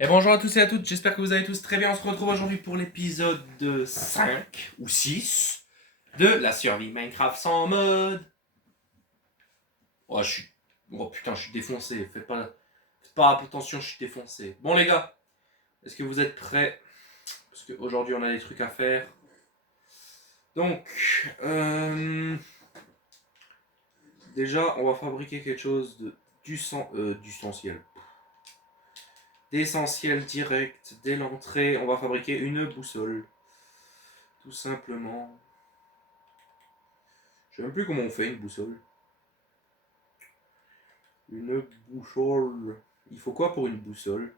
Et bonjour à tous et à toutes, j'espère que vous allez tous très bien. On se retrouve aujourd'hui pour l'épisode 5 ou 6 de la survie Minecraft sans mode. Oh, oh putain, je suis défoncé. Faites pas attention, je suis défoncé. Bon les gars, est-ce que vous êtes prêts? Parce qu'aujourd'hui on a des trucs à faire. Donc, déjà on va fabriquer quelque chose d'essentiel. D'essentiel direct dès l'entrée. On va fabriquer une boussole. Tout simplement. Je sais même plus comment on fait une boussole. Une boussole. Il faut quoi pour une boussole?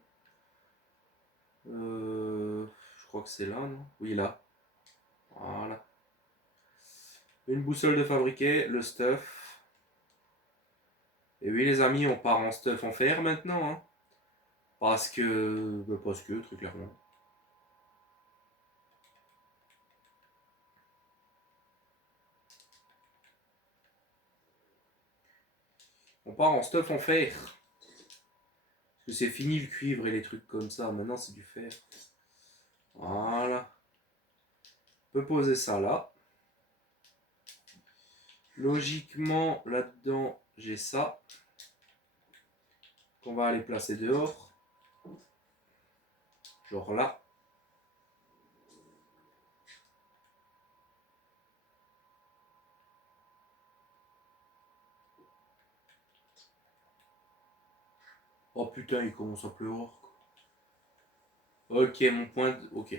Je crois que c'est là, non? Oui, là. Voilà. Une boussole de fabriquer, le stuff. Et oui, les amis, on part en stuff en fer maintenant, hein. Parce que, très clairement. On part en stuff en fer. Parce que c'est fini le cuivre et les trucs comme ça. Maintenant, c'est du fer. Voilà. On peut poser ça là. Logiquement, là-dedans, j'ai ça. Qu'on va aller placer dehors. Genre là. Oh putain, il commence à pleuvoir. Ok, mon point de... Ok.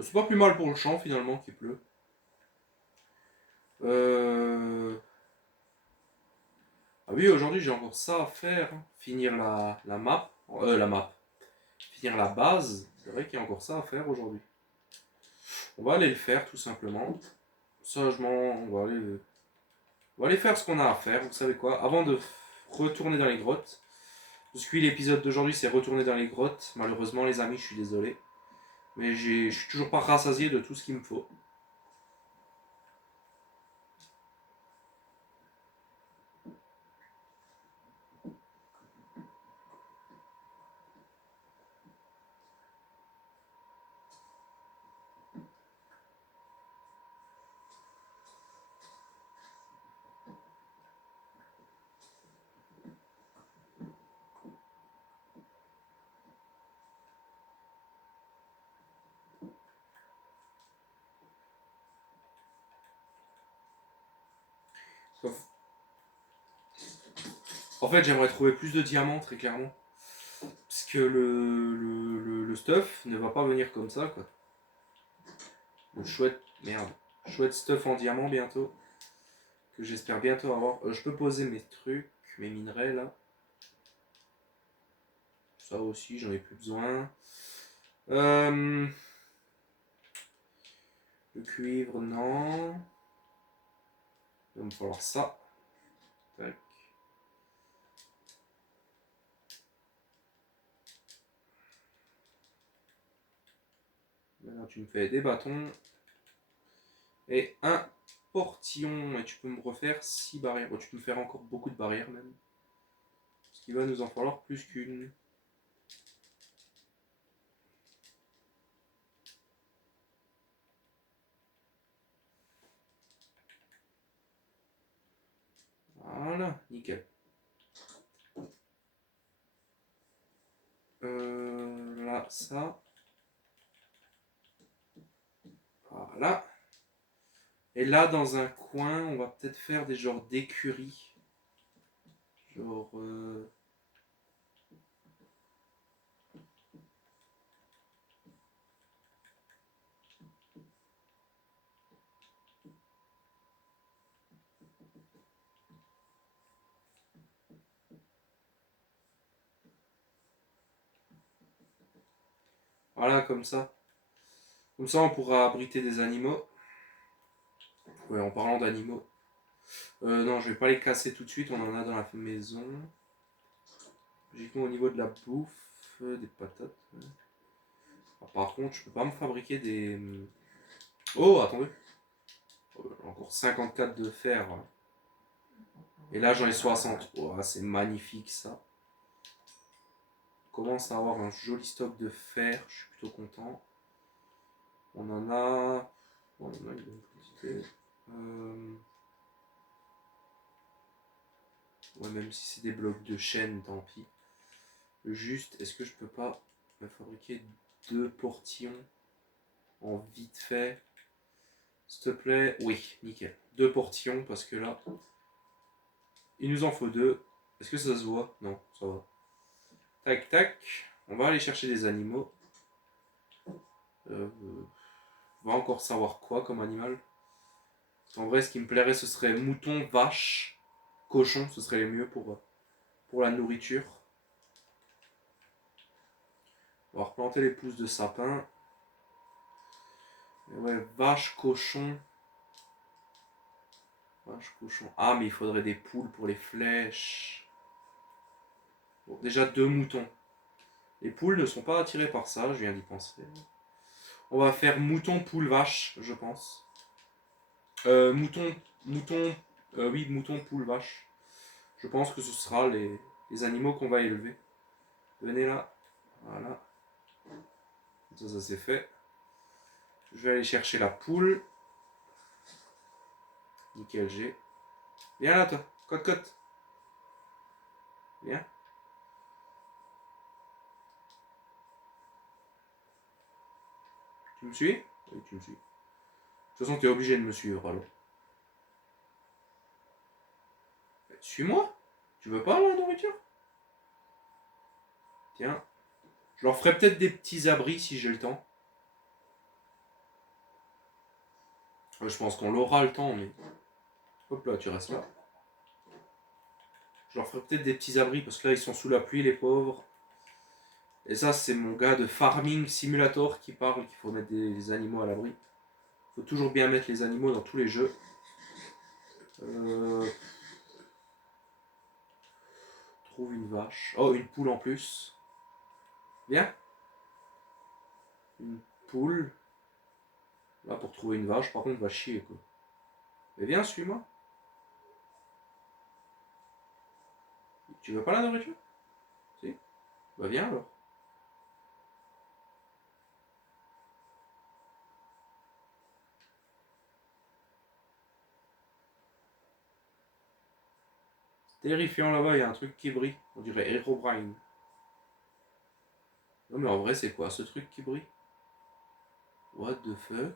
C'est pas plus mal pour le champ finalement qu'il pleut. Ah oui, aujourd'hui j'ai encore ça à faire, hein. Finir la map. La map. Finir la base. C'est vrai qu'il y a encore ça à faire aujourd'hui. On va aller le faire tout simplement. Sagement, on va aller faire ce qu'on a à faire. Vous savez quoi? Avant de retourner dans les grottes. Parce que oui, l'épisode d'aujourd'hui c'est retourner dans les grottes. Malheureusement les amis, je suis désolé. Mais je suis toujours pas rassasié de tout ce qu'il me faut. En fait, j'aimerais trouver plus de diamants, très clairement. Parce que le stuff ne va pas venir comme ça, quoi. Le chouette, merde. Chouette stuff en diamant bientôt. Que j'espère bientôt avoir. Je peux poser mes trucs, mes minerais là. Ça aussi, j'en ai plus besoin. Le cuivre, non. Il va me falloir ça. Tac. Maintenant, tu me fais des bâtons. Et un portillon. Et tu peux me refaire 6 barrières. Oh, tu peux me faire encore beaucoup de barrières même. Parce qu'il va nous en falloir plus qu'une. Voilà, nickel. Là, ça. Voilà. Et là, dans un coin, on va peut-être faire des genres d'écuries. Genre... Voilà, comme ça. Comme ça, on pourra abriter des animaux. Ouais, en parlant d'animaux. Non, je vais pas les casser tout de suite, on en a dans la maison. Logiquement, au niveau de la bouffe, des patates. Ouais. Ah, par contre, je peux pas me fabriquer des... Oh, attendez. Encore 54 de fer. Et là, j'en ai 60. Oh, c'est magnifique, ça. commence à avoir un joli stock de fer, je suis plutôt content. On en a... On en a une quantité. Ouais, même si c'est des blocs de chêne, tant pis. Juste, est-ce que je peux pas me fabriquer 2 portillons en vite fait? S'il te plaît. Oui, nickel. 2 portillons, parce que là, il nous en faut 2. Est-ce que ça se voit? Non, ça va. Tac, tac. On va aller chercher des animaux. On va encore savoir quoi comme animal. En vrai, ce qui me plairait, ce serait mouton, vache, cochon. Ce serait les mieux pour la nourriture. On va replanter les pousses de sapin. Et ouais, vache, cochon. Vache, cochon. Ah, mais il faudrait des poules pour les flèches. Bon, déjà 2 moutons. Les poules ne sont pas attirées par ça, je viens d'y penser. On va faire mouton, poule, vache, je pense. Mouton, oui, mouton, poule, vache. Je pense que ce sera les animaux qu'on va élever. Venez là. Voilà. Ça c'est fait. Je vais aller chercher la poule. Nickel, G. Viens là, toi. Cote, cote. Viens. Tu me suis? Oui, tu me suis. De toute façon, tu es obligé de me suivre, alors. Suis-moi. Tu veux pas la nourriture? Tiens. Je leur ferai peut-être des petits abris si j'ai le temps. Je pense qu'on l'aura le temps, mais... Hop là, tu restes là. Je leur ferai peut-être des petits abris, parce que là, ils sont sous la pluie, les pauvres. Et ça, c'est mon gars de Farming Simulator qui parle qu'il faut mettre des animaux à l'abri. Il faut toujours bien mettre les animaux dans tous les jeux. Trouve une vache. Oh, une poule en plus. Viens. Une poule. Là, pour trouver une vache, par contre, va chier, quoi. Mais viens, suis-moi. Tu veux pas la nourriture? Si. Bah viens, alors. Terrifiant, là-bas, il y a un truc qui brille. On dirait Herobrine. Non, mais en vrai, c'est quoi, ce truc qui brille? What the fuck?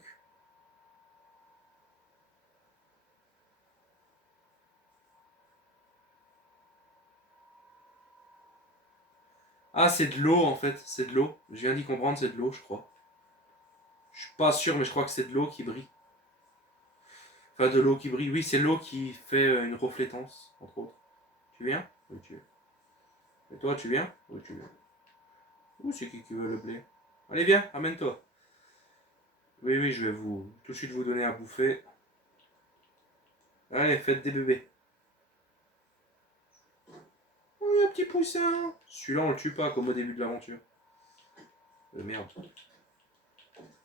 Ah, c'est de l'eau, en fait. C'est de l'eau. Je viens d'y comprendre, c'est de l'eau, je crois. Je suis pas sûr, mais je crois que c'est de l'eau qui brille. Enfin, de l'eau qui brille. Oui, c'est l'eau qui fait une reflétance, entre autres. Tu viens? Oui, tu viens. Et toi, tu viens? Oui, tu viens. Où c'est qui veut le blé? Allez, viens, amène-toi. Oui, oui, je vais vous tout de suite vous donner à bouffer. Allez, faites des bébés. Oui, un petit poussin. Celui-là, on le tue pas comme au début de l'aventure. Merde.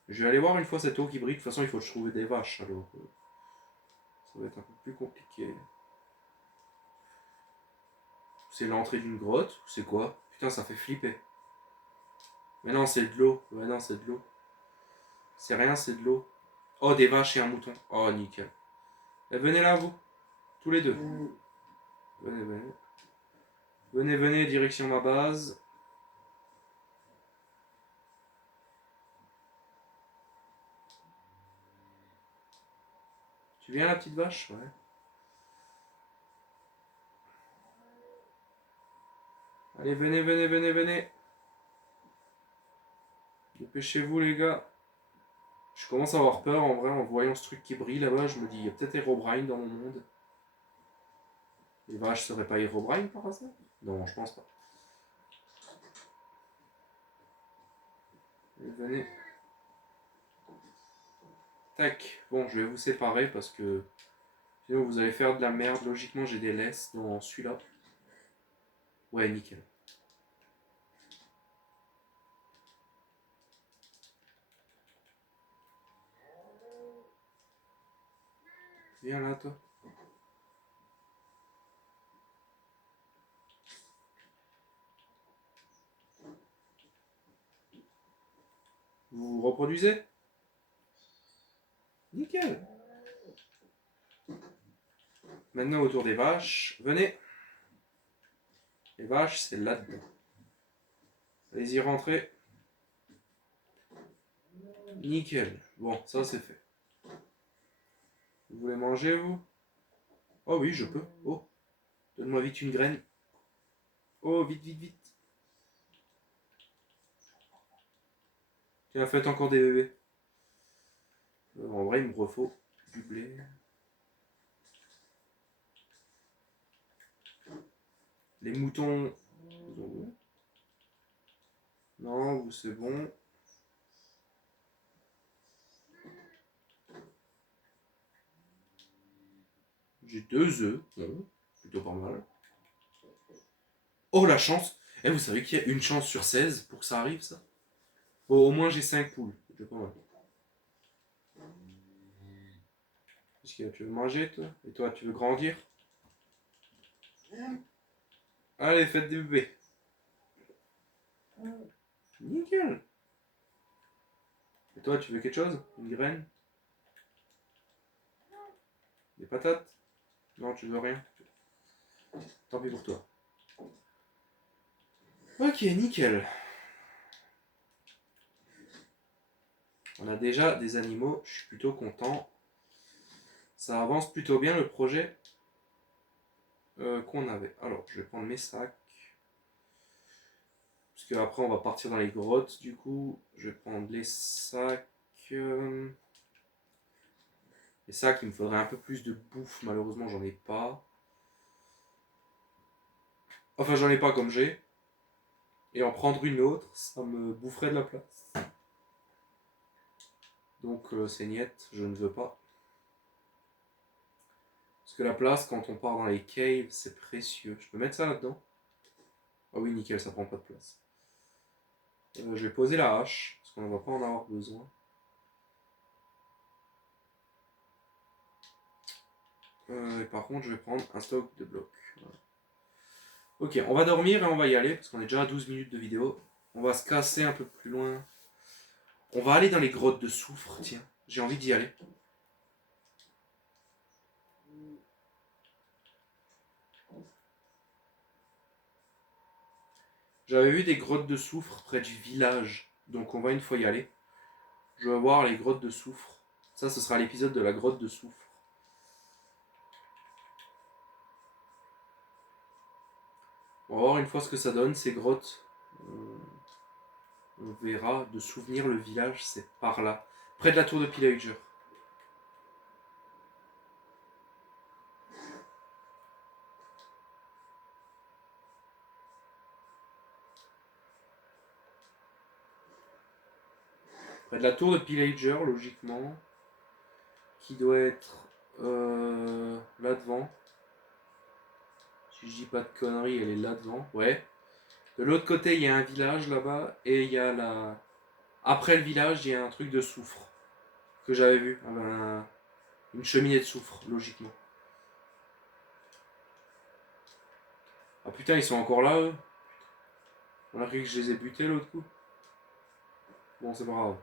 Je vais aller voir une fois cette eau qui brille. De toute façon, il faut que je trouve des vaches. Alors, ça va être un peu plus compliqué. C'est l'entrée d'une grotte ou c'est quoi? Putain, ça fait flipper. Mais non, c'est de l'eau. Ouais, non, c'est de l'eau. C'est rien, c'est de l'eau. Oh, des vaches et un mouton. Oh, nickel. Et venez là, vous. Tous les deux. Venez, venez. Venez, venez, direction ma base. Tu viens, la petite vache? Ouais. Allez, venez, venez, venez, venez. Dépêchez-vous, les gars. Je commence à avoir peur en vrai en voyant ce truc qui brille là-bas. Je me dis, il y a peut-être Herobrine dans mon monde. Les vaches seraient pas Herobrine par hasard? Non, je pense pas. Allez, venez. Tac. Bon, je vais vous séparer parce que sinon vous allez faire de la merde. Logiquement, j'ai des laisses dans celui-là. Ouais, nickel. Viens là, toi. Vous vous reproduisez? Nickel. Maintenant, autour des vaches. Venez. Les vaches, c'est là-dedans. Allez-y, rentrez. Nickel. Bon, ça, c'est fait. Vous voulez manger, vous? Oh oui, je peux. Oh, donne-moi vite une graine. Oh, vite, vite, vite. Tiens, faites encore des bébés. En vrai, il me refaut du blé. Les moutons... Non, vous, c'est bon. J'ai 2 œufs. Bon, plutôt pas mal. Oh, la chance! Eh, vous savez qu'il y a une chance sur 16 pour que ça arrive, ça? Oh, au moins, j'ai 5 poules. C'est pas mal. Qu'est-ce que tu veux manger, toi? Et toi, tu veux grandir? Allez, faites des bébés. Nickel. Et toi, tu veux quelque chose? Une graine? Des patates? Non, tu veux rien? Tant pis pour toi. Ok, nickel. On a déjà des animaux, je suis plutôt content. Ça avance plutôt bien le projet qu'on avait. Alors, je vais prendre mes sacs. Parce qu'après, on va partir dans les grottes, du coup. Je vais prendre les sacs. Les sacs, il me faudrait un peu plus de bouffe. Malheureusement, j'en ai pas. Enfin, j'en ai pas comme j'ai. Et en prendre une autre, ça me boufferait de la place. Donc, c'est niet, je ne veux pas. Parce que la place, quand on part dans les caves, c'est précieux. Je peux mettre ça là-dedans? Ah oui, nickel, ça prend pas de place. Je vais poser la hache, parce qu'on ne va pas en avoir besoin. Et par contre, je vais prendre un stock de blocs. Voilà. Ok, on va dormir et on va y aller, parce qu'on est déjà à 12 minutes de vidéo. On va se casser un peu plus loin. On va aller dans les grottes de soufre, tiens. J'ai envie d'y aller. J'avais vu des grottes de soufre près du village, donc on va une fois y aller. Je vais voir les grottes de soufre. Ça, ce sera l'épisode de la grotte de soufre. On va voir une fois ce que ça donne, ces grottes. On verra. De souvenir, le village, c'est par là. Près de la tour de Pillager. Près de la tour de Pillager, logiquement. Qui doit être là devant. Si je dis pas de conneries, elle est là devant. Ouais. De l'autre côté, il y a un village là-bas. Et il y a la... Après le village, il y a un truc de soufre. Que j'avais vu. Une cheminée de soufre, logiquement. Ah putain, ils sont encore là, eux. On a cru que je les ai butés l'autre coup. Bon, c'est pas grave.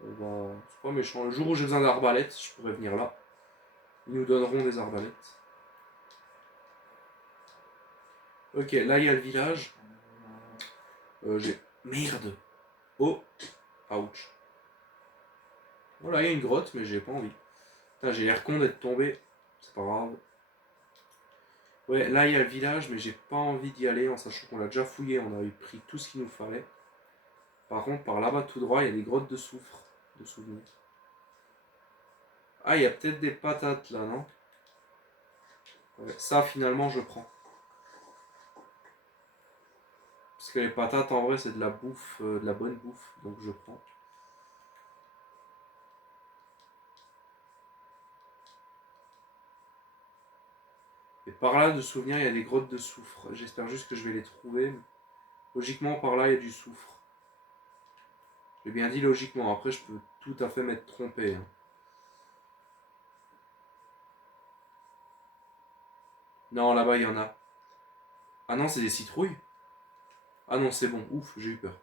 C'est pas méchant. Le jour où j'ai besoin d'arbalètes, je pourrais venir là. Ils nous donneront des arbalètes. Ok, là il y a le village. J'ai... Merde. Oh. Ouch. Voilà, il y a une grotte, mais j'ai pas envie. Putain, j'ai l'air con d'être tombé. C'est pas grave. Ouais, là il y a le village, mais j'ai pas envie d'y aller en sachant qu'on l'a déjà fouillé. On avait pris tout ce qu'il nous fallait. Par contre, par là-bas tout droit, il y a des grottes de soufre. De souvenirs. Ah, il y a peut-être des patates là, non? Ouais, ça, finalement, je prends. Parce que les patates, en vrai, c'est de la bouffe, de la bonne bouffe. Donc, je prends. Et par là, de souvenir, il y a des grottes de soufre. J'espère juste que je vais les trouver. Logiquement, par là, il y a du soufre. J'ai bien dit logiquement. Après, je peux tout à fait m'être trompé. Hein. Non, là-bas, il y en a. Ah non, c'est des citrouilles. Ah non, c'est bon. Ouf, j'ai eu peur.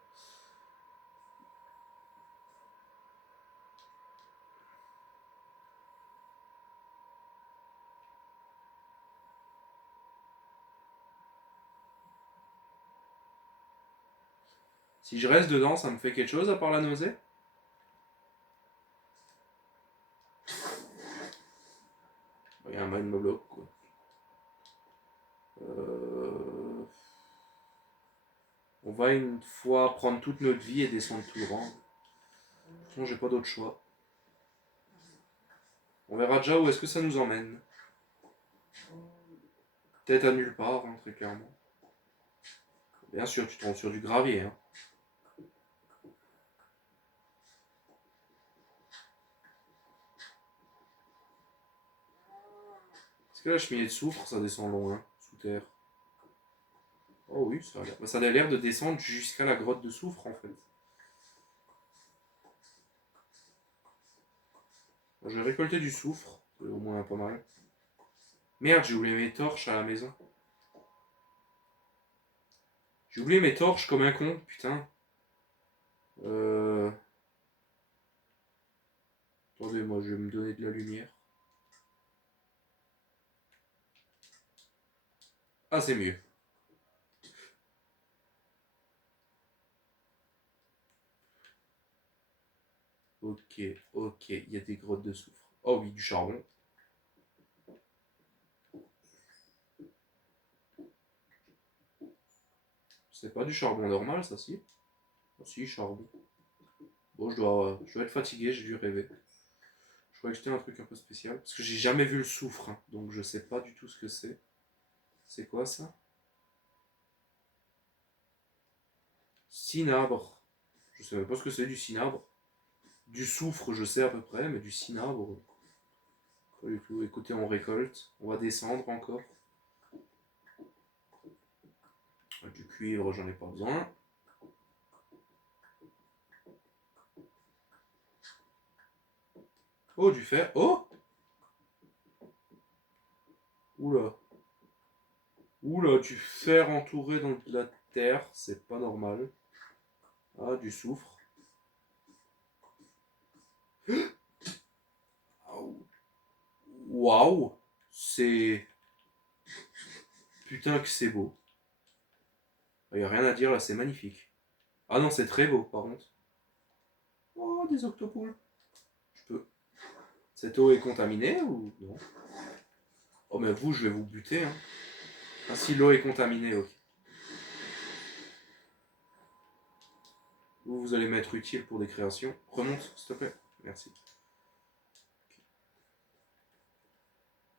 Si je reste dedans, ça me fait quelque chose à part la nausée? Il y a un mind me bloque, quoi. On va une fois prendre toute notre vie et descendre tout le rang. Sinon, j'ai pas d'autre choix. On verra déjà où est-ce que ça nous emmène. Peut-être à nulle part, hein, très clairement. Bien sûr, tu tombes sur du gravier. Hein. Parce que la cheminée de soufre, ça descend loin, sous terre. Oh oui, ça a l'air de descendre jusqu'à la grotte de soufre, en fait. Je vais récolter du soufre, au moins pas mal. Merde, j'ai oublié mes torches à la maison. J'ai oublié mes torches comme un con, putain. Attendez, moi je vais me donner de la lumière. Ah, c'est mieux. Ok, ok, il y a des grottes de soufre. Oh oui, du charbon. C'est pas du charbon normal, ça, si? Oh, si, charbon. Bon, je dois être fatigué, j'ai dû rêver. Je crois que c'était un truc un peu spécial. Parce que j'ai jamais vu le soufre, hein, donc je sais pas du tout ce que c'est. C'est quoi ça? Cinabre. Je sais même pas ce que c'est du cinabre. Du soufre, je sais à peu près, mais du cinabre, pas du tout. Écoutez, on récolte. On va descendre encore. Du cuivre, j'en ai pas besoin. Oh, du fer. Oh! Oula. Oula, du fer entouré dans de la terre, c'est pas normal. Ah, du soufre. Waouh! C'est. Putain que c'est beau. Y a rien à dire là, c'est magnifique. Ah non, c'est très beau par contre. Oh, des octopoules. Je peux. Cette eau est contaminée ou non? Oh, mais vous, je vais vous buter. Hein. Ah, si l'eau est contaminée, ok. Vous allez m'être utile pour des créations. Remonte, s'il te plaît. Merci.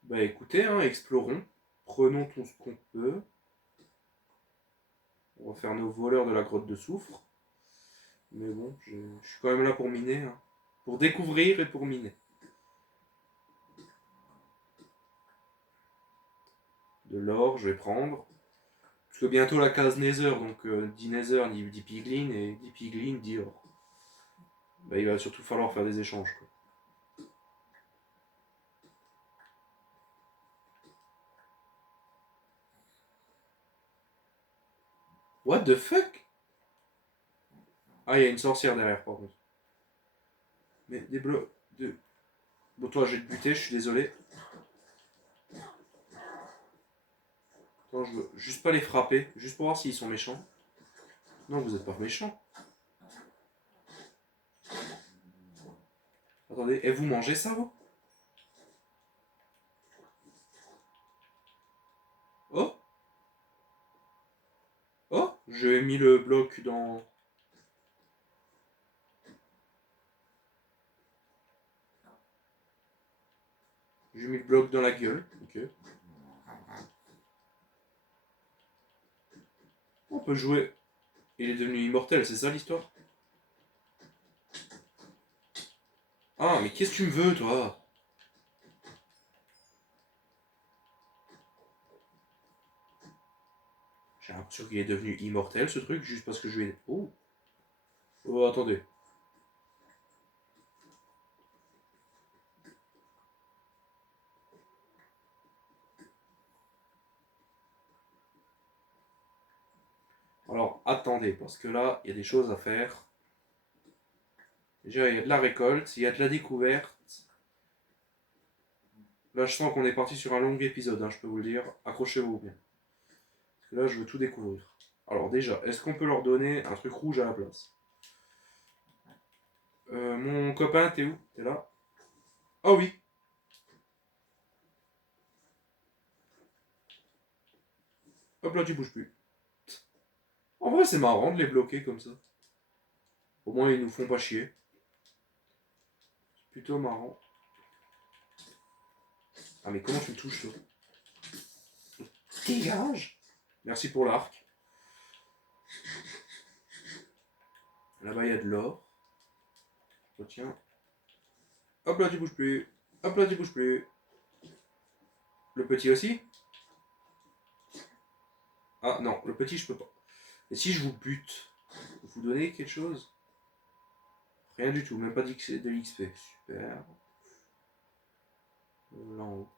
Bah écoutez, hein, explorons. Prenons tout ce qu'on peut. On va faire nos voleurs de la grotte de soufre. Mais bon, je suis quand même là pour miner. Hein. Pour découvrir et pour miner. De l'or, je vais prendre. Parce que bientôt la case Nether, donc dit Nether dit Piglin et dit Piglin dit or. Bah, il va surtout falloir faire des échanges. Quoi. What the fuck? Ah, il y a une sorcière derrière par contre. Mais des blocs de. Bon, toi, je vais te buter, je suis désolé. Attends, je veux juste pas les frapper, juste pour voir s'ils sont méchants. Non, vous êtes pas méchants. Attendez, et vous mangez ça, vous? Oh! Oh! J'ai mis le bloc dans. J'ai mis le bloc dans la gueule. Ok. On peut jouer. Il est devenu immortel, c'est ça l'histoire? Ah, mais qu'est-ce que tu me veux, toi? J'ai l'impression qu'il est devenu immortel, ce truc, juste parce que je lui ai. Oh! Oh, attendez. Alors, attendez, parce que là, il y a des choses à faire. Déjà, il y a de la récolte, il y a de la découverte. Là, je sens qu'on est parti sur un long épisode, hein, je peux vous le dire. Accrochez-vous bien. Parce que là, je veux tout découvrir. Alors déjà, est-ce qu'on peut leur donner un truc rouge à la place? Mon copain, t'es où? T'es là? Ah oui. Hop là, tu bouges plus. En vrai, c'est marrant de les bloquer comme ça. Au moins, ils nous font pas chier. C'est plutôt marrant. Ah mais comment tu me touches, toi? Dégage! Merci pour l'arc. Là-bas, il y a de l'or. Retiens. Hop là, tu bouges plus. Hop là, tu bouges plus. Le petit aussi? Ah non, le petit, je peux pas. Et si je vous bute, vous donnez quelque chose? Rien du tout, même pas de l'XP. Super. Là en haut.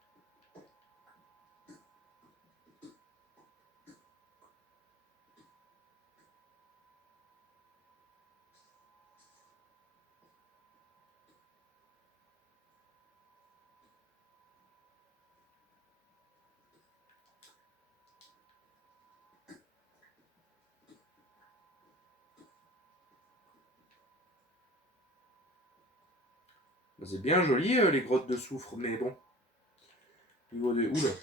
C'est bien joli, les grottes de soufre, mais bon. Niveau de... Oula.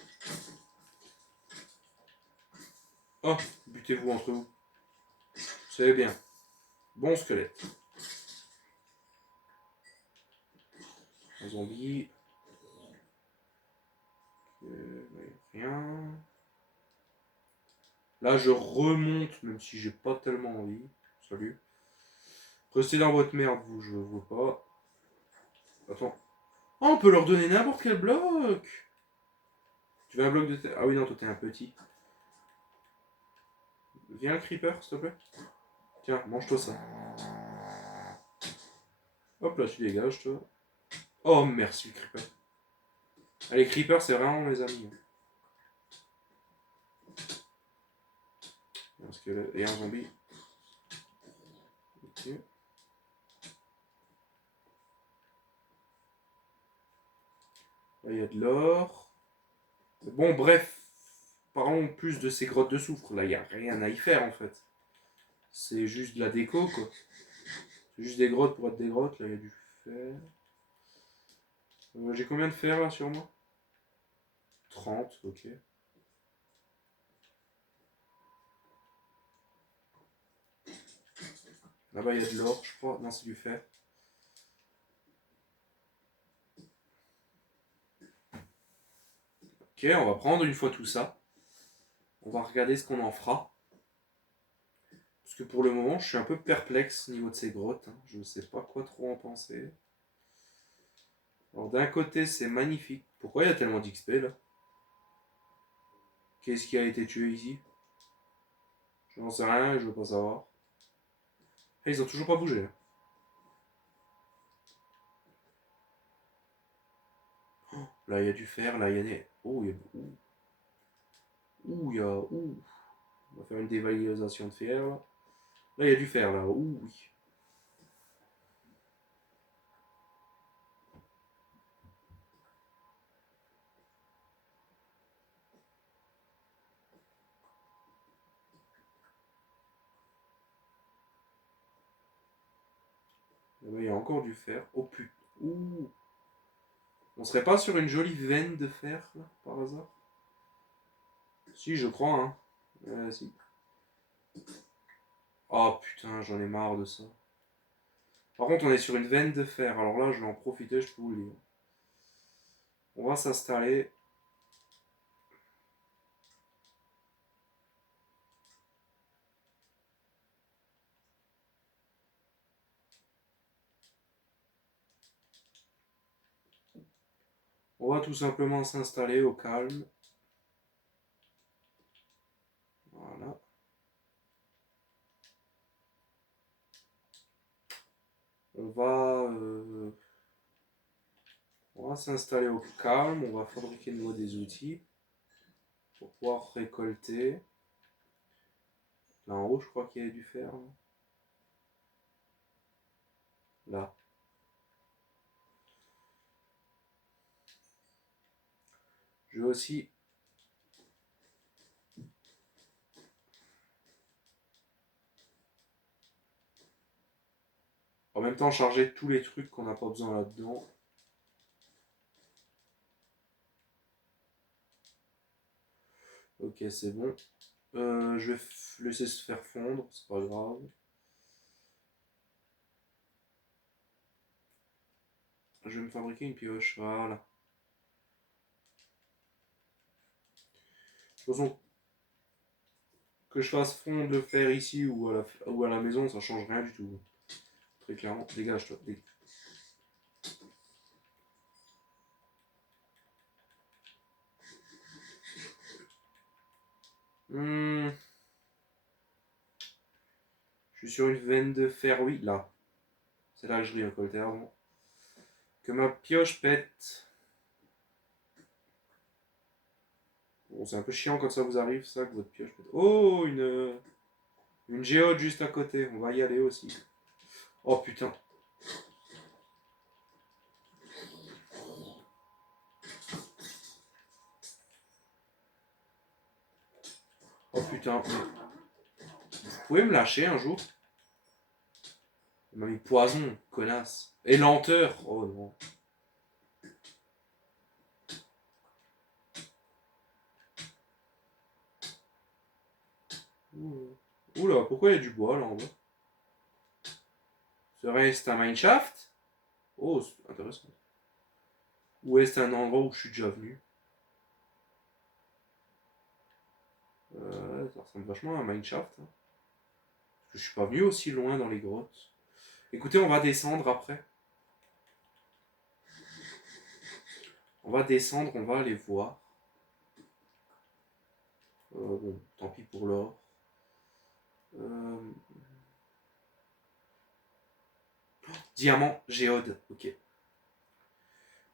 Oh, butez-vous entre vous. C'est bien. Bon squelette. Un zombie. Rien. Là, je remonte, même si j'ai pas tellement envie. Salut. Restez dans votre merde, vous, je vois pas. Attends. Oh, on peut leur donner n'importe quel bloc. Tu veux un bloc de terre? Ah oui, non, toi t'es un petit. Viens, le creeper, s'il te plaît. Tiens, mange-toi ça. Hop là, tu dégages, toi. Oh, merci, le creeper. Allez, creeper, c'est vraiment mes amis. Un squelette et un zombie. Ok. Là, il y a de l'or. Bon, bref. Parlons plus de ces grottes de soufre. Là, il n'y a rien à y faire, en fait. C'est juste de la déco, quoi. C'est juste des grottes pour être des grottes. Là, il y a du fer. J'ai combien de fer, là, sur moi? 30, ok. Là-bas, il y a de l'or, je crois. Non, c'est du fer. Ok, on va prendre une fois tout ça. On va regarder ce qu'on en fera. Parce que pour le moment, je suis un peu perplexe au niveau de ces grottes. Je ne sais pas quoi trop en penser. Alors d'un côté, c'est magnifique. Pourquoi il y a tellement d'XP là? Qu'est-ce qui a été tué ici? Je n'en sais rien, je veux pas savoir. Et ils ont toujours pas bougé. Là, il y a du fer, là, il y a des... Oh, il y a... Ouh, il y a... Ouh. On va faire une dévalisation de fer, là. Là, il y a du fer, là. Ouh, oui. Là-bas, il y a encore du fer. Oh, putain. Ouh. On serait pas sur une jolie veine de fer, là, par hasard? Si, je crois, hein. Si. Oh, putain, j'en ai marre de ça. Par contre, on est sur une veine de fer. Alors là, je vais en profiter, je peux vous le dire. On va s'installer. On va tout simplement s'installer au calme. Voilà. On va, euh, on va s'installer au calme. On va fabriquer de nouveau des outils pour pouvoir récolter. Là en haut, je crois qu'il y a du fer. Là. Je vais aussi En même temps, charger tous les trucs qu'on n'a pas besoin là-dedans. Ok, c'est bon. Je vais laisser se faire fondre, c'est pas grave. Je vais me fabriquer une pioche, voilà. De toute façon, que je fasse fondre le fer ici ou à la maison, ça change rien du tout. Très clairement. Dégage-toi. Je suis sur une veine de fer, oui, là. C'est là que je récolte avant. Que ma pioche pète. Bon, c'est un peu chiant quand ça vous arrive, ça, que votre pioche pète. Oh, une géode juste à côté. On va y aller aussi. Oh putain. Oh putain. Vous pouvez me lâcher un jour? Il m'a mis poison, connasse. Et lenteur. Oh non. Oula, pourquoi il y a du bois là en bas? Serait-ce un mineshaft? Oh, c'est intéressant. Ou est-ce un endroit où je suis déjà venu? Ça ressemble vachement à un mineshaft. Hein. Parce que je suis pas venu aussi loin dans les grottes. Écoutez, on va descendre après. On va descendre, on va aller voir. Bon, tant pis pour l'or. Diamant, géode, ok.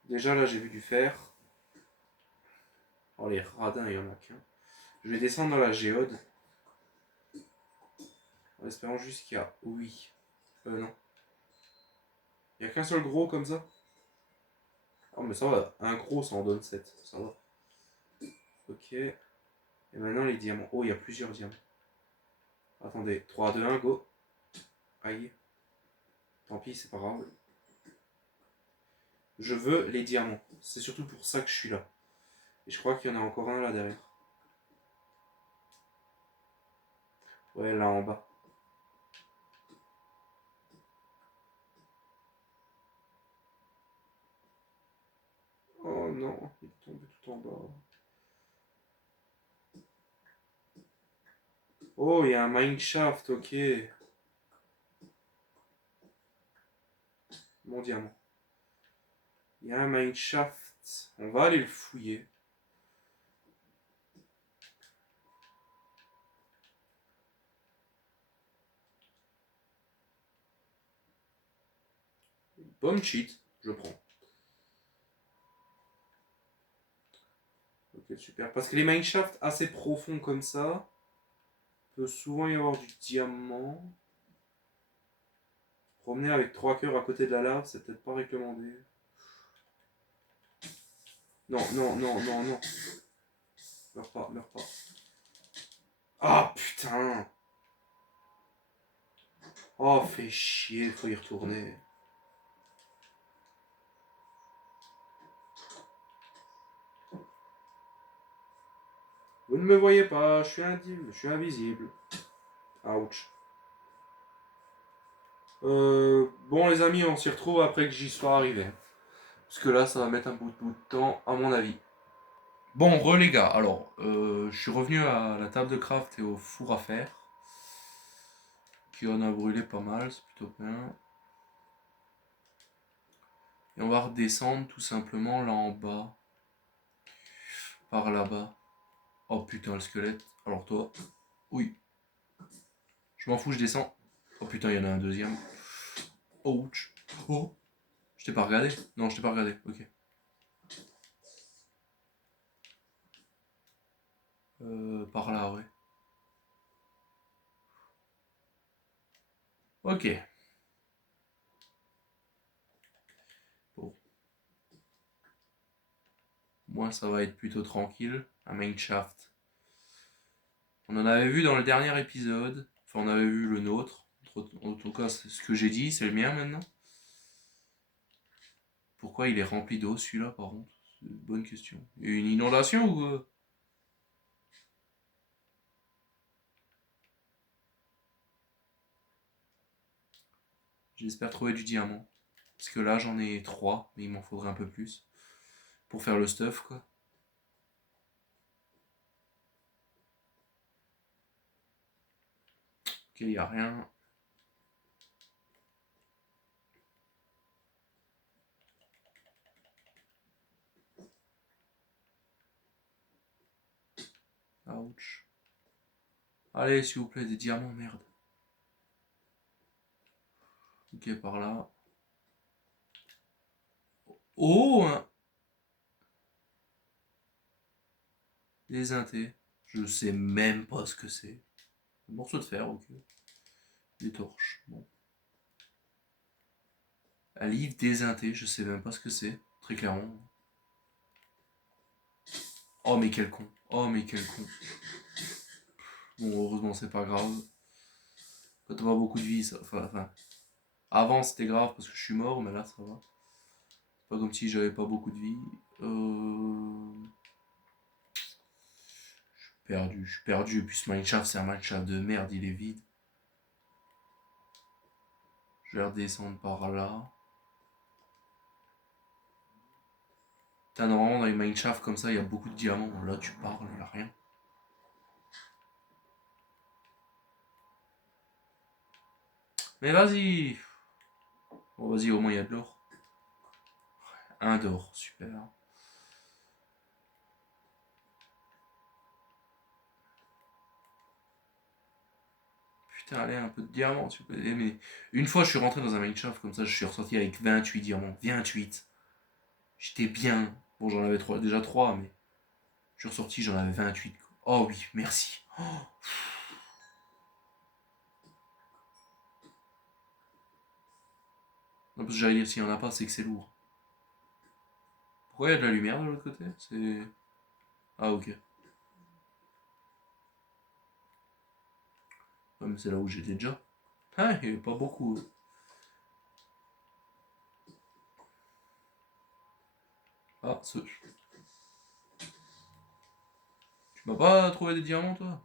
Déjà là j'ai vu du fer. Oh les radins, il y en a qu'un. Je vais descendre dans la géode. En espérant juste qu'il y a... Oui. Non. Il n'y a qu'un seul gros comme ça. Oh mais ça va, un gros ça en donne 7. Ça va. Ok. Et maintenant les diamants. Oh il y a plusieurs diamants. Attendez, 3, 2, 1, go. Aïe. Tant pis, c'est pas grave. Je veux les diamants. C'est surtout pour ça que je suis là. Et je crois qu'il y en a encore un là derrière. Ouais, là en bas. Oh non, il est tombé tout en bas. Oh, il y a un mineshaft, ok. Mon diamant. Il y a un mineshaft. On va aller le fouiller. Bonne cheat, je prends. Ok, super. Parce que les mineshafts assez profonds comme ça, peut souvent y avoir du diamant. Promener avec 3 cœurs à côté de la lave, c'est peut-être pas recommandé. Non, non, non, non, non. Meurs pas, meurs pas. Ah putain. Oh, fait chier, faut y retourner. Vous ne me voyez pas, je suis invisible. Ouch. Bon les amis, on s'y retrouve après que j'y sois arrivé. Parce que là, ça va mettre un bout de temps, à mon avis. Bon, les gars, alors, je suis revenu à la table de craft et au four à fer. Qui en a brûlé pas mal, c'est plutôt bien. Et on va redescendre tout simplement là en bas. Par là-bas. Oh putain, le squelette. Alors toi, oui. Je m'en fous, je descends. Oh putain, il y en a un deuxième. Ouch. Oh. Je t'ai pas regardé? Non, je t'ai pas regardé, ok. Par là, ouais. Ok. Bon. Moi, ça va être plutôt tranquille. Un mineshaft. On en avait vu dans le dernier épisode. Enfin, on avait vu le nôtre, En tout cas, ce que j'ai dit, c'est le mien maintenant. Pourquoi il est rempli d'eau celui-là par contre? C'est une bonne question. Il y a eu une inondation ou... J'espère trouver du diamant. Parce que là j'en ai 3, mais il m'en faudrait un peu plus. Pour faire le stuff quoi. Ok, il n'y a rien. Ouch. Allez, s'il vous plaît, des diamants, merde. Ok, par là. Oh hein. Des intés. Je sais même pas ce que c'est. Un morceau de fer, ok. Des torches, bon. Un livre désinté, je sais même pas ce que c'est, très clairement. Oh mais quel con. Oh mais quel con. Bon, heureusement c'est pas grave. Quand t'as pas beaucoup de vie, ça... Enfin, avant c'était grave parce que je suis mort, mais là ça va. C'est pas comme si j'avais pas beaucoup de vie. Je suis perdu. Et puis ce mineshaft, c'est un mineshaft de merde, il est vide. Je vais redescendre par là. Putain, normalement dans les mineshafts comme ça, il y a beaucoup de diamants. Là tu parles, il y a rien. Mais vas-y. Bon vas-y, au moins il y a de l'or. Un d'or, super. Putain, allez, un peu de diamants, s'il vous plaît. Mais une fois, je suis rentré dans un mineshaft comme ça, je suis ressorti avec 28 diamants. 28. J'étais bien. Bon, j'en avais déjà 3, mais je suis ressorti, j'en avais 28. Oh oui, merci. Oh. Non, parce que j'allais dire, s'il n'y en a pas, c'est que c'est lourd. Pourquoi il y a de la lumière de l'autre côté? C'est... Ah, ok. Ouais, mais c'est là où j'étais déjà. Ah, il n'y avait pas beaucoup. Ah, ce... Tu m'as pas trouvé des diamants, toi?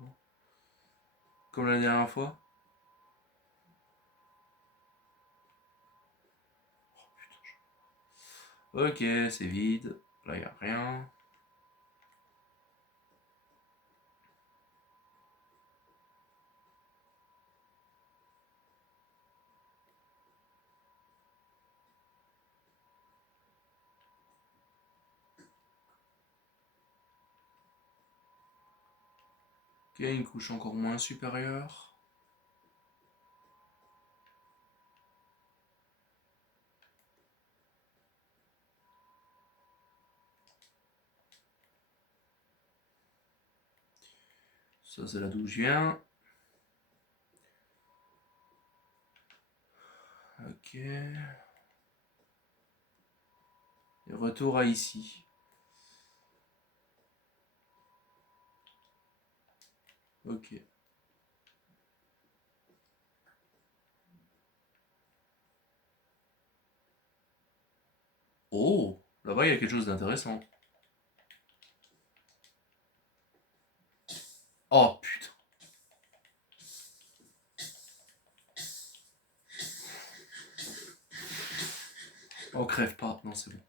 Comme la dernière fois? Ok, c'est vide. Là, il n'y a rien. Ok, une couche encore moins supérieure. Ça, c'est là d'où je viens. Ok. Et retour à ici. Ok. Oh, là-bas, il y a quelque chose d'intéressant. Oh, putain. Oh, crève pas. Non, c'est bon.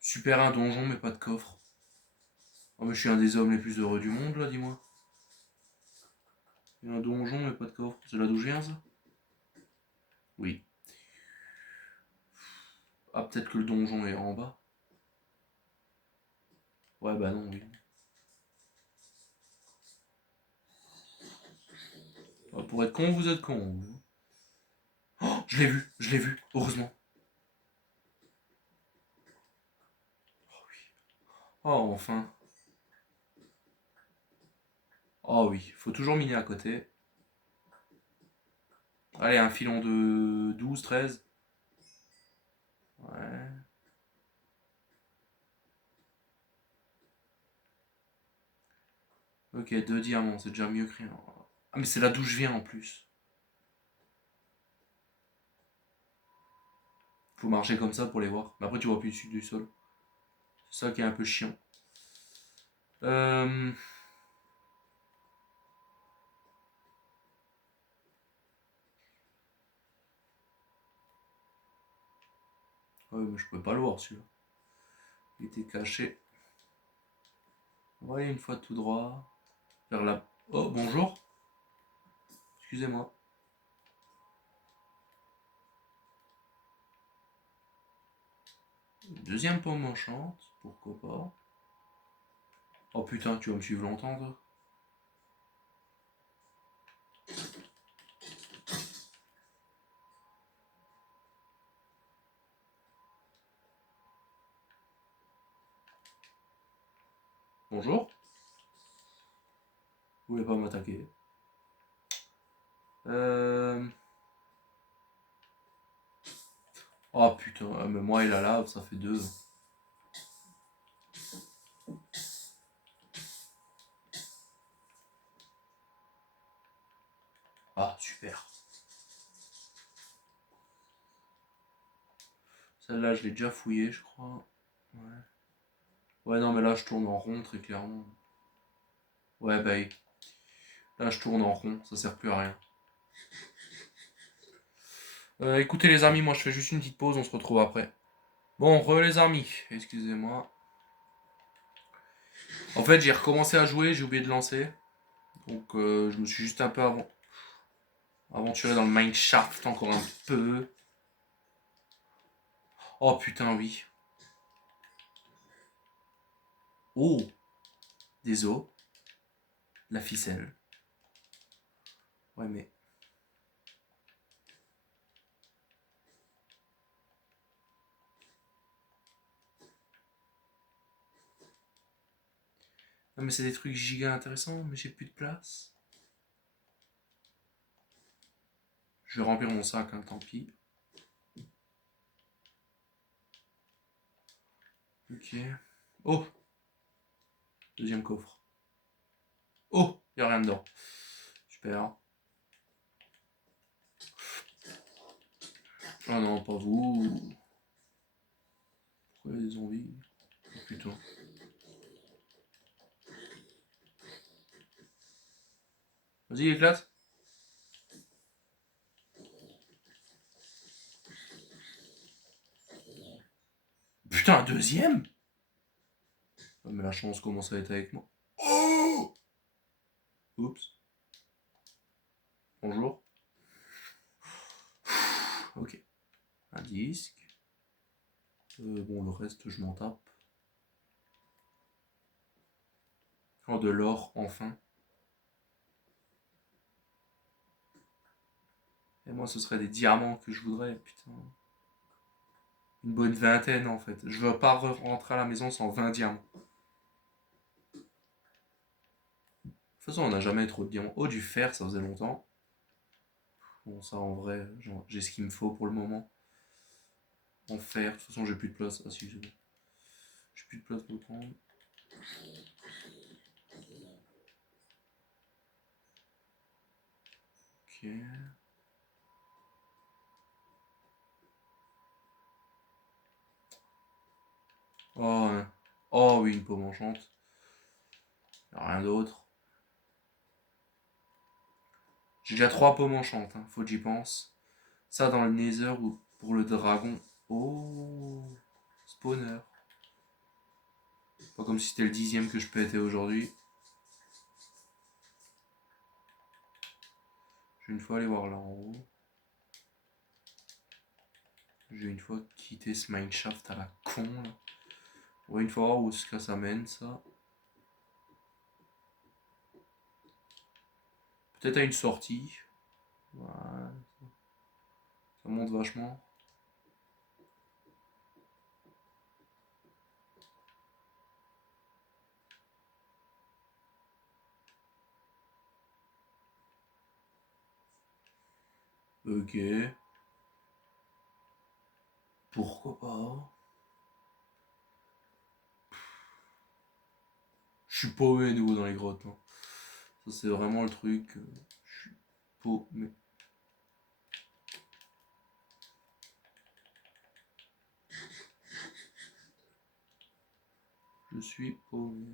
Super, un donjon, mais pas de coffre. Oh, mais je suis un des hommes les plus heureux du monde, là, dis-moi. Il y a un donjon, mais pas de coffre. C'est là d'où je viens, ça? Oui. Ah, peut-être que le donjon est en bas. Ouais, bah non, oui. Ah, pour être con, vous êtes con. Oh, je l'ai vu, heureusement. Oh oui. Oh, enfin. Oh oui, faut toujours miner à côté. Allez, un filon de 12, 13. Ouais. Ok, 2 diamants, c'est déjà mieux que rien. Ah, mais c'est là d'où je viens en plus. Faut marcher comme ça pour les voir. Mais après, tu vois plus dessus du sol. C'est ça qui est un peu chiant. Euh... Ouais, mais je peux pas le voir celui-là. Il était caché. On va aller une fois tout droit. Vers la. Oh, bonjour. Excusez-moi. Deuxième pomme enchante. Pourquoi pas. Oh putain, tu vas me suivre longtemps, toi. Bonjour. Vous voulez pas m'attaquer. Oh putain, mais moi et la lave, ça fait 2. Ah, super. Celle-là, je l'ai déjà fouillée, je crois. Ouais. Ouais, non, mais là, je tourne en rond, très clairement. Ouais, bah, là, je tourne en rond, ça sert plus à rien. Écoutez, les amis, moi, je fais juste une petite pause, on se retrouve après. Bon, les amis, excusez-moi. En fait, j'ai recommencé à jouer, j'ai oublié de lancer. Donc, je me suis juste un peu aventuré dans le mineshaft encore un peu. Oh putain, oui. Oh, des os. La ficelle. Ouais, mais. Non, mais c'est des trucs giga intéressants, mais j'ai plus de place. Je vais remplir mon sac, hein, tant pis. Ok. Oh, deuxième coffre. Oh, y a rien dedans. Super. Oh non, pas vous. Pourquoi il y a des zombies? Oh putain. Vas-y, éclate. Putain, un deuxième? Oh, mais la chance commence à être avec moi. Oh! Oups. Bonjour. Ok. Un disque. Bon, le reste, je m'en tape. Oh, de l'or, enfin. Et moi, ce serait des diamants que je voudrais, putain. Une bonne vingtaine, en fait. Je veux pas rentrer à la maison sans 20 diamants. De toute façon, on n'a jamais trop de diamants. Oh, du fer, ça faisait longtemps. Bon, ça, en vrai, j'ai ce qu'il me faut pour le moment. En fer, de toute façon, j'ai plus de place. Ah, si, c'est bon. J'ai plus de place pour le prendre. Ok. Oh, oh oui, une pomme enchante. Rien d'autre. J'ai déjà 3 pommes enchantes, hein, faut que j'y pense. Ça dans le Nether ou pour le dragon. Oh, spawner. Pas comme si c'était le 10e que je pétais aujourd'hui. Je vais une fois aller voir là en haut. Je vais une fois quitter ce mineshaft à la con là. On va une fois voir où est-ce que ça mène ça. Peut-être à une sortie. Voilà. Ça monte vachement. Ok. Pourquoi pas. Je suis paumé à nouveau dans les grottes. Hein. Ça, c'est vraiment le truc. Je suis paumé. Je suis paumé.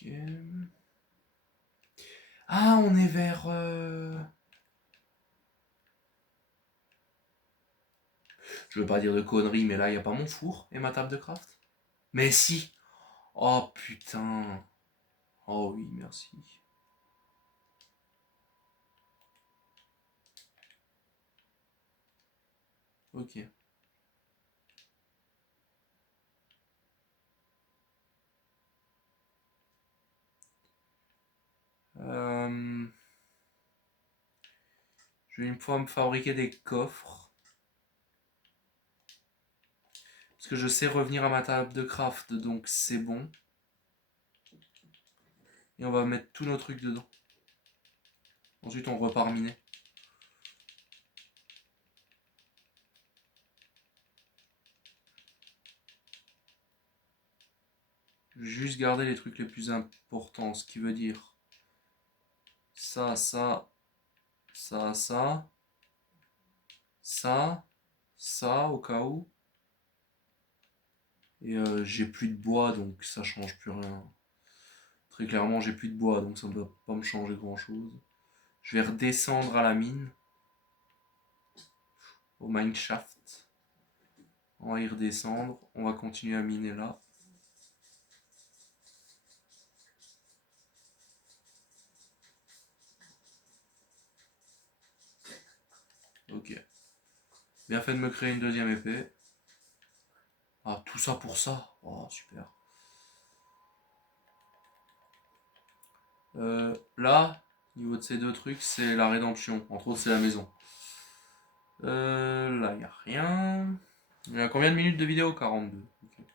Ok. Ah, on est vers... Je veux pas dire de conneries, mais là, il n'y a pas mon four et ma table de craft. Mais si. Oh, putain. Oh oui, merci. Ok. Je vais une fois me fabriquer des coffres. Parce que je sais revenir à ma table de craft, donc c'est bon. Et on va mettre tous nos trucs dedans. Ensuite, on repart miner. Juste garder les trucs les plus importants, ce qui veut dire ça, ça, ça, ça, ça au cas où. Et j'ai plus de bois, donc ça change plus rien. Très clairement, j'ai plus de bois, donc ça ne doit pas me changer grand chose. Je vais redescendre à la mine, au mineshaft. On va y redescendre, on va continuer à miner là. Ok. Bien fait de me créer une deuxième épée. Ah, tout ça pour ça. Oh, super. Là, au niveau de ces deux trucs, c'est la rédemption. Entre autres, c'est la maison. Là, il n'y a rien. Il y a combien de minutes de vidéo? 42. Okay.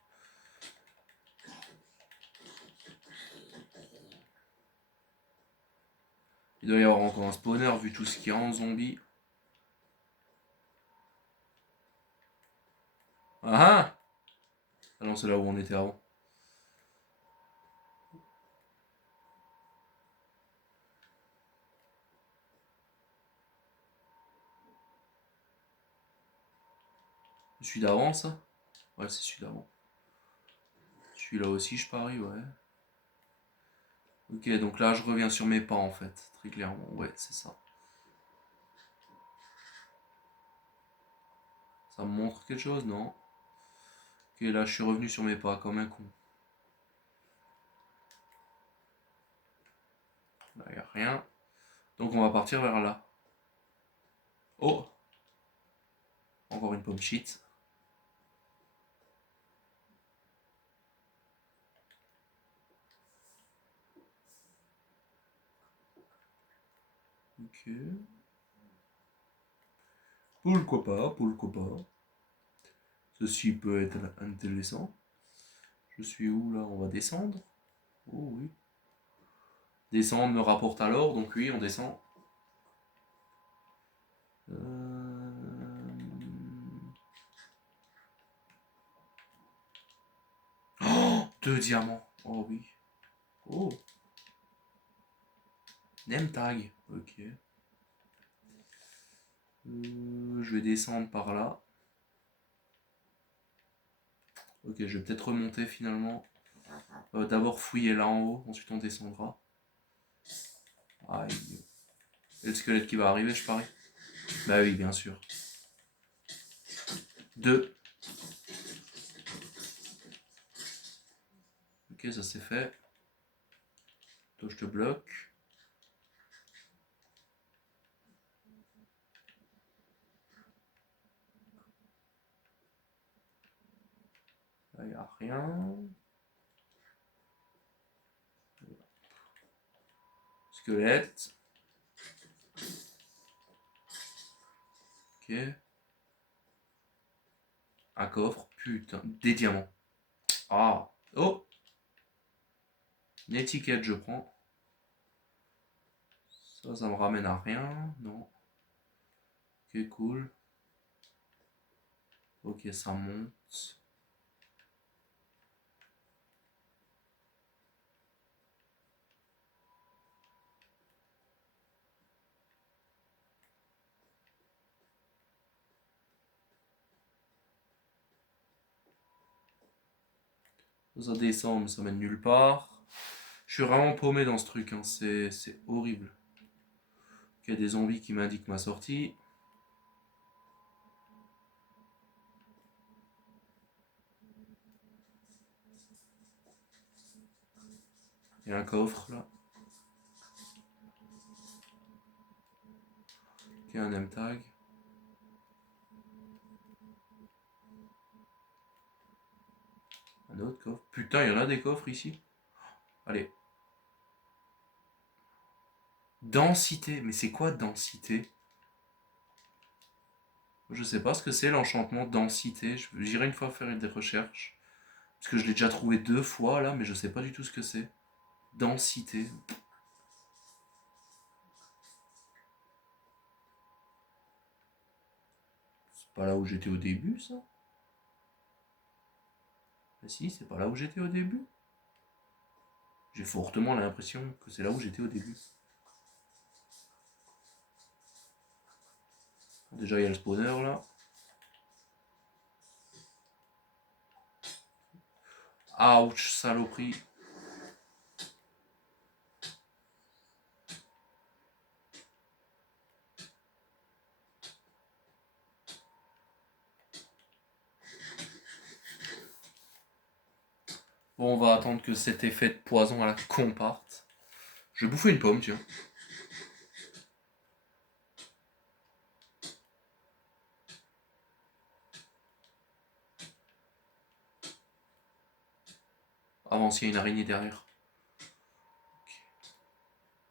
Il doit y avoir encore un spawner vu tout ce qu'il y a en zombie. Ah ah! Ah non, c'est là où on était avant. Celui d'avant, ça? Ouais, c'est celui d'avant. Celui-là aussi, je parie, ouais. Ok, donc là, je reviens sur mes pas, en fait. Très clairement, ouais, c'est ça. Ça me montre quelque chose, non? Ok, là, je suis revenu sur mes pas, comme un con. Là, il n'y a rien. Donc, on va partir vers là. Oh! Encore une pomme shit. Ok. Pourquoi pas, pourquoi pas. Ceci peut être intéressant. Je suis où là? On va descendre. Oh oui. Descendre me rapporte à l'or, donc oui, on descend. Oh, 2 diamants. Oh oui. Oh. Name tag. Ok. Je vais descendre par là. Ok, je vais peut-être remonter finalement. D'abord fouiller là en haut, ensuite on descendra. Aïe. Et le squelette qui va arriver, je parie. Bah oui, bien sûr. 2. Ok, ça c'est fait. Toi, je te bloque. Là, il n'y a rien. Squelette. Ok. Un coffre. Putain. Des diamants. Ah. Oh. Une étiquette, je prends. Ça me ramène à rien. Non. Ok, cool. Ok, ça monte. Ça descend, mais ça mène nulle part. Je suis vraiment paumé dans ce truc, hein. C'est horrible. Il y a des zombies qui m'indiquent ma sortie. Il y a un coffre là. Il y a un M-tag. Un autre coffre. Putain, il y en a des coffres ici. Allez. Densité. Mais c'est quoi densité? Je sais pas ce que c'est l'enchantement densité. J'irai une fois faire des recherches. Parce que je l'ai déjà trouvé 2 fois là, mais je sais pas du tout ce que c'est. Densité. C'est pas là où j'étais au début, ça? Mais si, c'est pas là où j'étais au début. J'ai fortement l'impression que c'est là où j'étais au début. Déjà, il y a le spawner là. Ouch, saloperie. Bon, on va attendre que cet effet de poison à la con parte. Je vais bouffer une pomme, tiens. Avant, s'il y a une araignée derrière.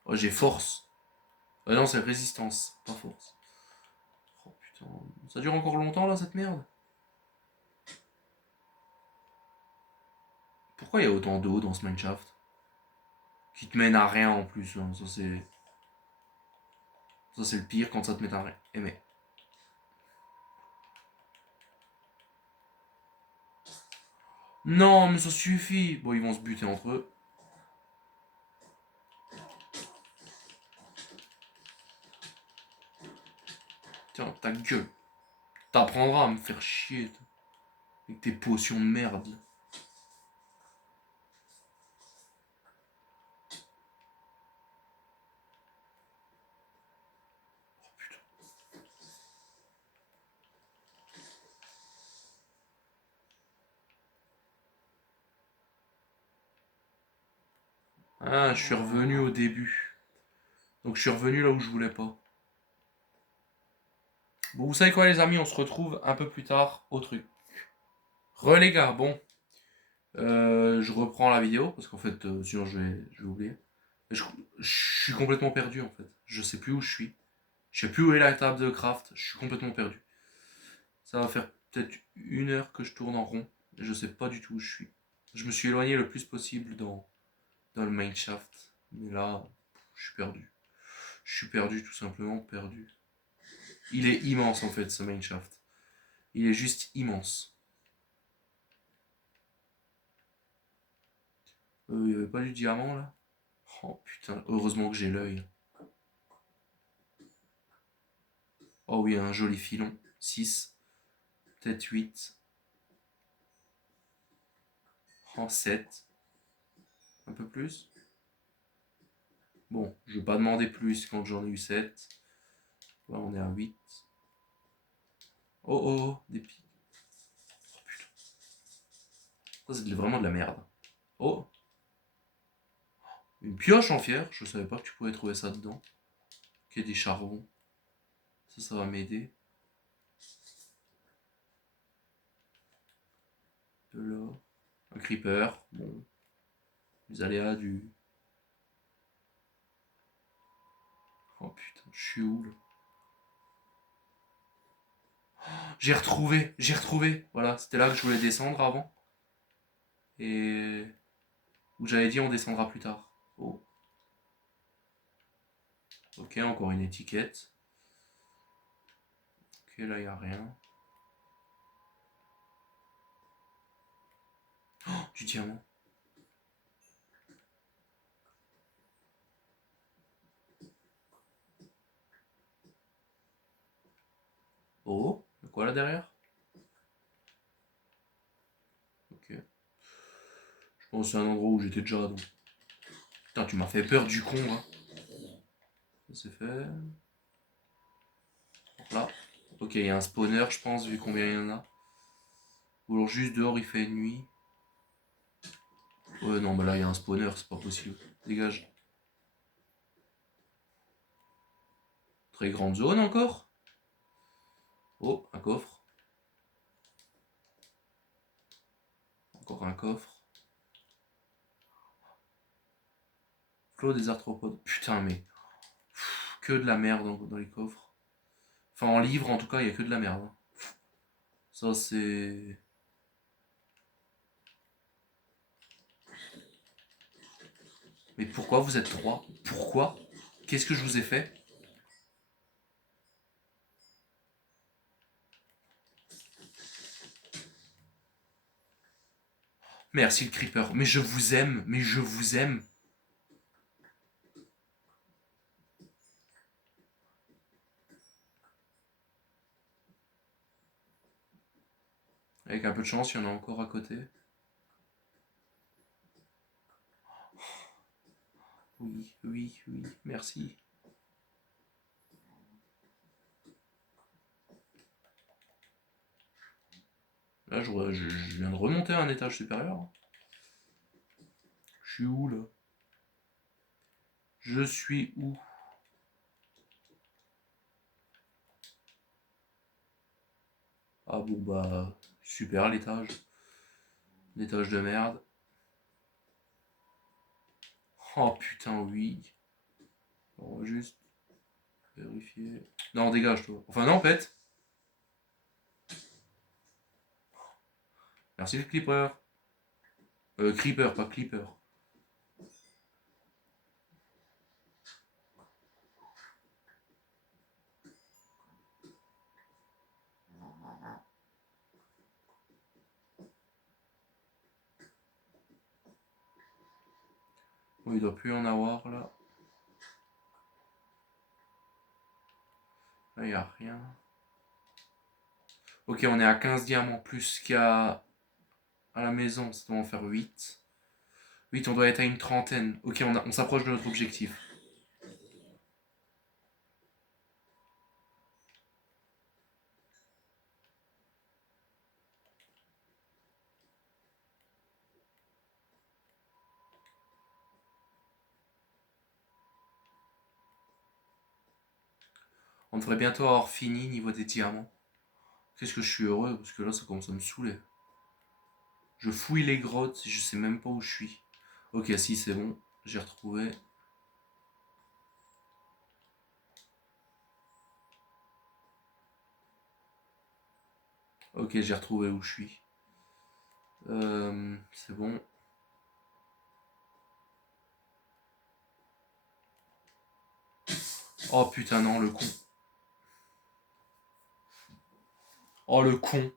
Oh, j'ai force. Non, c'est résistance, pas force. Oh putain. Ça dure encore longtemps là, cette merde? Pourquoi il y a autant d'eau dans ce mineshaft? Qui te mène à rien en plus, hein. Ça c'est. Ça c'est le pire quand ça te met à rien. Eh mais. Non, mais ça suffit. Bon, ils vont se buter entre eux. Tiens, ta gueule. T'apprendras à me faire chier, toi. Avec tes potions de merde. Oh putain. Ah, je suis revenu au début. Donc je suis revenu là où je voulais pas. Bon, vous savez quoi les amis, on se retrouve un peu plus tard au truc. Les gars, bon. Je reprends la vidéo parce qu'en fait, sinon je vais oublier. Je, je suis complètement perdu en fait. Je sais plus où je suis. Je sais plus où est la table de craft. Je suis complètement perdu. Ça va faire peut-être 1 heure que je tourne en rond. Et je sais pas du tout où je suis. Je me suis éloigné le plus possible dans le main shaft. Mais là, je suis perdu. Je suis perdu, tout simplement perdu. Il est immense en fait ce main shaft. Il est juste immense. Il y avait pas du diamant là? Oh putain, heureusement que j'ai l'œil. Oh oui, un joli filon. 6, peut-être 8. Oh, 7. Un peu plus. Bon, je vais pas demander plus quand j'en ai eu 7. Là, on est à 8. Oh oh, des pics. Oh putain. Ça, c'est vraiment de la merde. Oh, une pioche en fer. Je savais pas que tu pouvais trouver ça dedans. Ok, des charbons. Ça va m'aider. De l'or. Un creeper. Bon. Les aléas du. Oh putain, je suis où là? J'ai retrouvé. Voilà, c'était là que je voulais descendre avant. Et. Ou j'avais dit on descendra plus tard. Oh. Ok, encore une étiquette. Ok, là, il n'y a rien. Oh, du diamant. Oh, il y a quoi là derrière? Ok. Je pense que c'est un endroit où j'étais déjà, donc. Putain, tu m'as fait peur du con, là. Ça c'est fait. Là. Ok, il y a un spawner, je pense, vu combien il y en a. Ou alors juste dehors, il fait nuit. Ouais, non, bah là, il y a un spawner, c'est pas possible. Dégage. Très grande zone encore. Oh, un coffre. Encore un coffre. Clos des arthropodes. Putain, mais. Que de la merde dans les coffres. Enfin, en livre, en tout cas, il y a que de la merde. Ça, c'est. Mais pourquoi vous êtes trois? Pourquoi? Qu'est-ce que je vous ai fait? Merci le creeper. Mais je vous aime. Mais je vous aime. Avec un peu de chance, il y en a encore à côté. Oui, oui, oui. Merci. Là, je viens de remonter à un étage supérieur. Je suis où, là? Je suis où? Ah bon, bah... Super, l'étage. L'étage de merde. Oh, putain, oui. On va juste vérifier. Non, dégage, toi. Enfin, non, pète. Merci le clipper. Creeper, pas clipper. Bon, il doit plus en avoir, là. Là, il a rien. Ok, on est à 15 diamants, plus qu'à à la maison, ça doit en faire 8. 8, on doit être à une trentaine. Ok, on s'approche de notre objectif. On devrait bientôt avoir fini niveau des diamants. Qu'est-ce que je suis heureux, parce que là, ça commence à me saouler. Je fouille les grottes, je sais même pas où je suis. Ok, si, c'est bon, j'ai retrouvé. Ok, j'ai retrouvé où je suis. C'est bon. Oh putain, non, le con. Oh le con.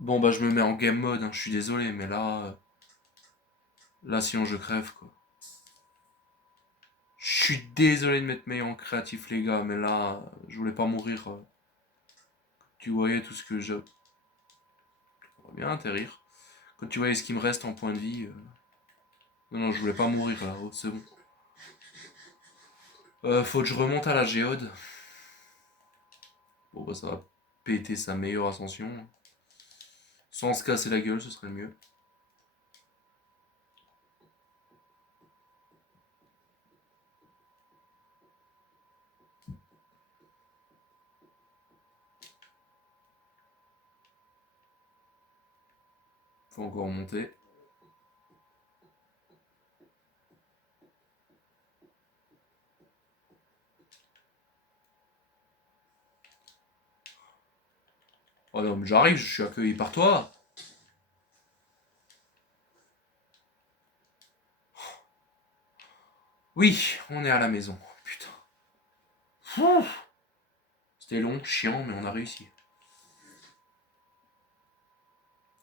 Bon, bah, je me mets en game mode, hein, je suis désolé, mais là. Là, sinon, je crève, quoi. Je suis désolé de m'être mis en créatif, les gars, mais là, je voulais pas mourir. Tu voyais tout ce que je. On va bien atterrir. Quand tu voyais ce qui me reste en point de vie. Non, non, je voulais pas mourir là-haut, c'est bon. Faut que je remonte à la géode. Bon, bah, ça va péter sa meilleure ascension. Sans se casser la gueule, ce serait mieux. Faut encore monter. Oh non, mais j'arrive, je suis accueilli par toi. Oui, on est à la maison. Putain. Ouf. C'était long, chiant, mais on a réussi.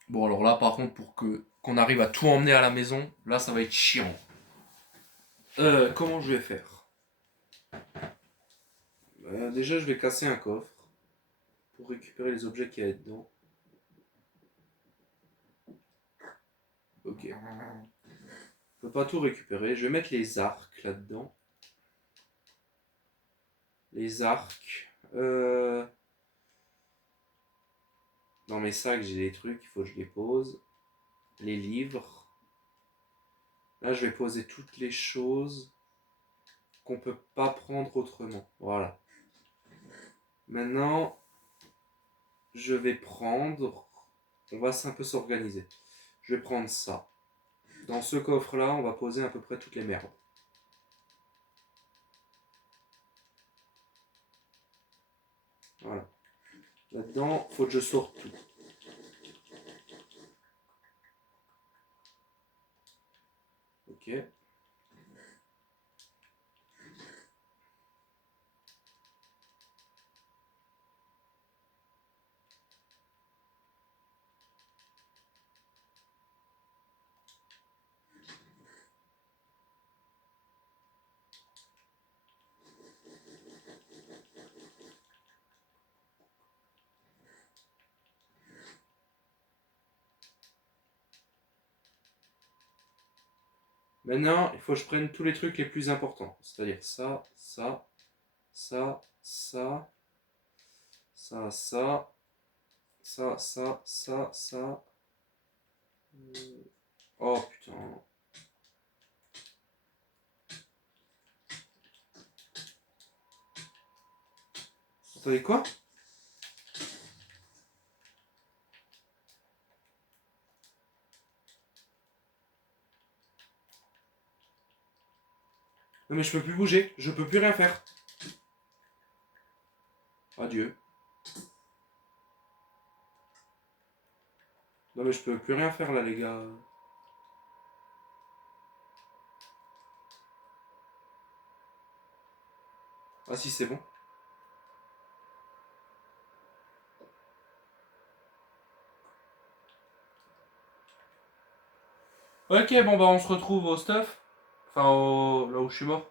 Bon, alors là, par contre, pour qu'on arrive à tout emmener à la maison, là, ça va être chiant. Comment je vais faire? Déjà, je vais casser un coffre pour récupérer les objets qu'il y a dedans. Ok. Je peux pas tout récupérer. Je vais mettre les arcs là-dedans. Les arcs. Dans mes sacs, j'ai des trucs, il faut que je les pose. Les livres. Là, je vais poser toutes les choses qu'on peut pas prendre autrement. Voilà. Maintenant, je vais prendre... On va un peu s'organiser. Je vais prendre ça. Dans ce coffre-là, on va poser à peu près toutes les merdes. Voilà. Là-dedans, faut que je sorte tout. Ok. Maintenant, il faut que je prenne tous les trucs les plus importants. C'est-à-dire ça, ça, ça, ça, ça, ça, ça, ça, ça, ça. Oh putain. Vous savez quoi? Non mais je peux plus bouger, je peux plus rien faire. Adieu. Non mais je peux plus rien faire là les gars. Ah si c'est bon. Ok bon bah on se retrouve au stuff. Enfin là où je suis mort.